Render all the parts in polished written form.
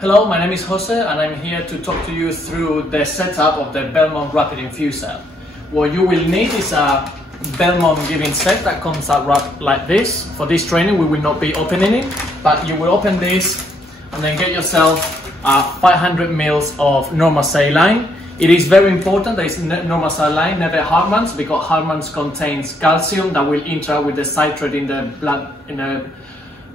Hello, my name is Jose and I'm here to talk to you through the setup of the Belmont Rapid Infuser. What you will need is a Belmont giving set that comes out wrapped like this. For this training we will not be opening it, but you will open this and then get yourself 500 ml of normal saline. It is very important that it's normal saline, never Hartmann's, because Hartmann's contains calcium that will interact with the citrate in the blood, in the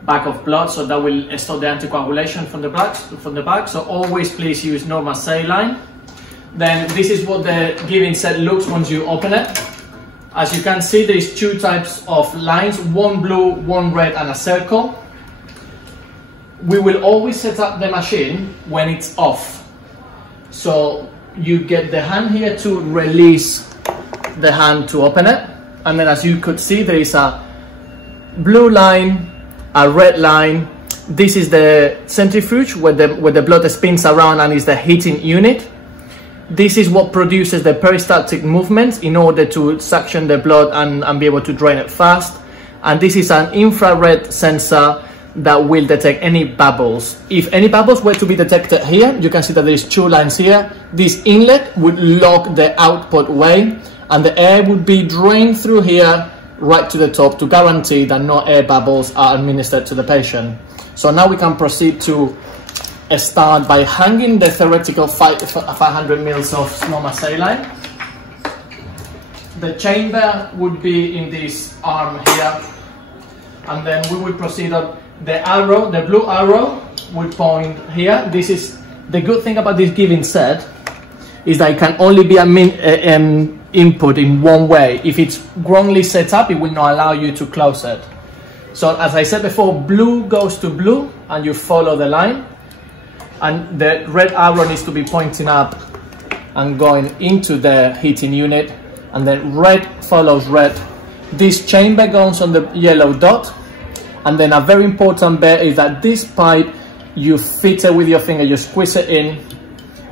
back of blood, so that will stop the anticoagulation from the back. So always please use normal saline. Then this is what the giving set looks once you open it. As you can see, there is two types of lines, one blue, one red, and a circle. We will always set up the machine when it's off. So you get the hand here to release the hand to open it, and then as you could see, there is a blue line, a red line. This is the centrifuge where the blood spins around and is the heating unit. This is what produces the peristaltic movements in order to suction the blood and be able to drain it fast. And this is an infrared sensor that will detect any bubbles. If any bubbles were to be detected here, you can see that there's two lines here. This inlet would lock the output way, and the air would be drained through here right to the top to guarantee that no air bubbles are administered to the patient. So now we can proceed to start by hanging the theoretical 500 ml of normal saline. The chamber would be in this arm here, and then we will proceed on the arrow. The blue arrow would point here. This is the good thing about this giving set, is that it can only be input in one way. If it's wrongly set up, it will not allow you to close it. So as I said before, blue goes to blue and you follow the line, and the red arrow needs to be pointing up and going into the heating unit, and then red follows red. This chamber goes on the yellow dot, and then a very important bit is that this pipe, you fit it with your finger, you squeeze it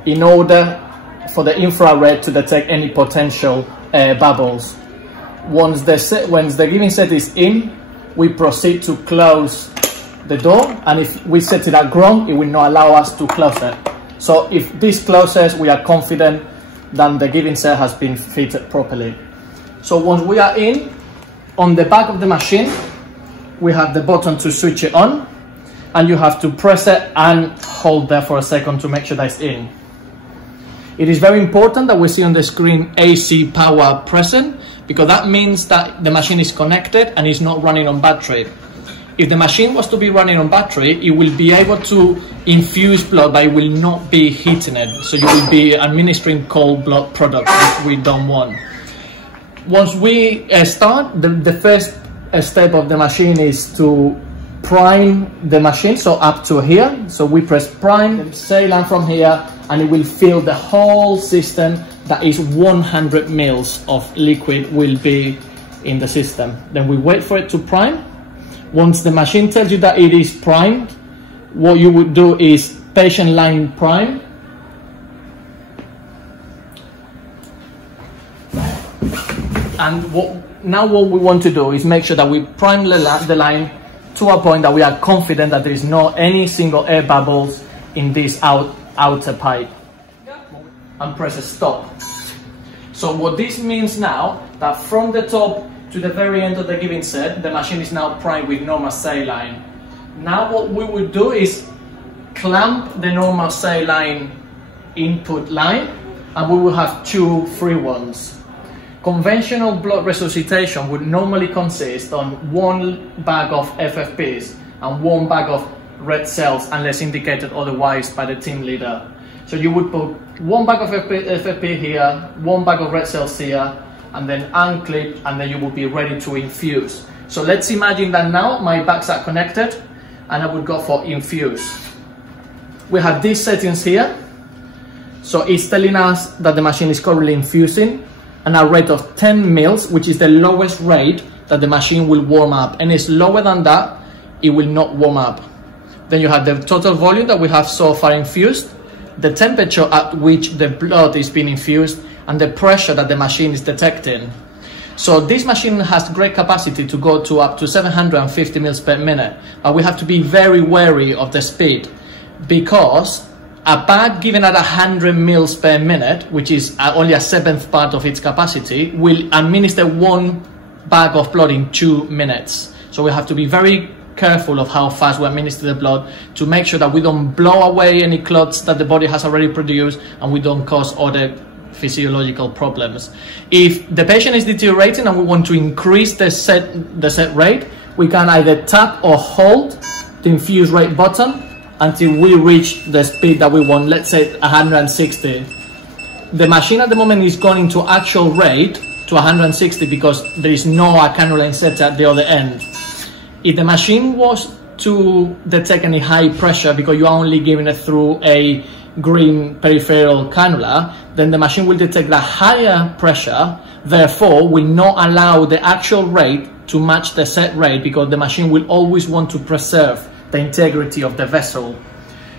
in order for the infrared to detect any potential bubbles. Once the giving set is in, we proceed to close the door, and if we set it at wrong, it will not allow us to close it. So if this closes, we are confident that the giving set has been fitted properly. So once we are in, on the back of the machine, we have the button to switch it on, and you have to press it and hold there for a second to make sure that it's in. It is very important that we see on the screen AC power present, because that means that the machine is connected and is not running on battery. If the machine was to be running on battery, it will be able to infuse blood, but it will not be heating it. So you will be administering cold blood products, which we don't want. Once we start, the first step of the machine is to prime the machine, so up to here. So we press prime, saline from here, and it will fill the whole system. That is 100 ml of liquid will be in the system. Then we wait for it to prime. Once the machine tells you that it is primed, what you would do is patient line prime. And what we want to do is make sure that we prime the line to a point that we are confident that there is not any single air bubbles in this outer pipe, and press stop. So what this means now, that from the top to the very end of the giving set, the machine is now primed with normal saline. Now what we would do is clamp the normal saline input line, and we will have two free ones. Conventional blood resuscitation would normally consist on one bag of FFPs and one bag of red cells, unless indicated otherwise by the team leader. So you would put one bag of FFP here, one bag of red cells here, and then unclip, and then you will be ready to infuse. So let's imagine that now my bags are connected and I would go for infuse. We have these settings here. So it's telling us that the machine is currently infusing and a rate of 10 ml, which is the lowest rate that the machine will warm up. And it's lower than that, it will not warm up. Then you have the total volume that we have so far infused, the temperature at which the blood is being infused, and the pressure that the machine is detecting. So this machine has great capacity to go to up to 750 ml per minute, but we have to be very wary of the speed. because a bag given at 100 mils per minute, which is only a seventh part of its capacity, will administer 1 bag of blood in 2 minutes. So we have to be very careful of how fast we administer the blood to make sure that we don't blow away any clots that the body has already produced and we don't cause other physiological problems. If the patient is deteriorating and we want to increase the set rate, we can either tap or hold the infuse rate button until we reach the speed that we want, let's say 160. The machine at the moment is going into actual rate to 160 because there is no cannula inserted at the other end. If the machine was to detect any high pressure because you are only giving it through a green peripheral cannula, then the machine will detect the higher pressure, therefore will not allow the actual rate to match the set rate because the machine will always want to preserve the integrity of the vessel.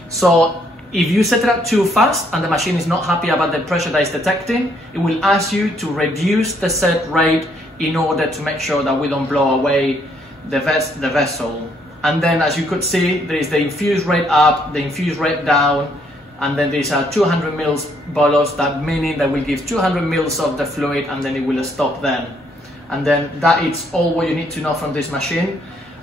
So if you set it up too fast and the machine is not happy about the pressure that it's detecting, it will ask you to reduce the set rate in order to make sure that we don't blow away the vessel. And then, as you could see, there is the infuse rate up, the infuse rate down, and then there's a 200 mils bolus, that meaning that will give 200 mils of the fluid and then it will stop then. And then that is all what you need to know from this machine.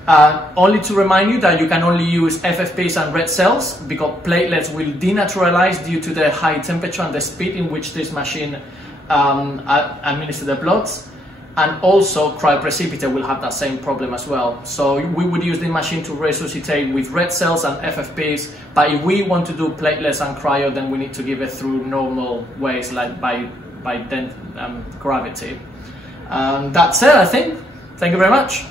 Only to remind you that you can only use FFPs and red cells because platelets will denaturalize due to the high temperature and the speed in which this machine administers the bloods. And also cryoprecipitate will have that same problem as well. So we would use the machine to resuscitate with red cells and FFPs, but if we want to do platelets and cryo, then we need to give it through normal ways like by gravity. That's it, I think. Thank you very much.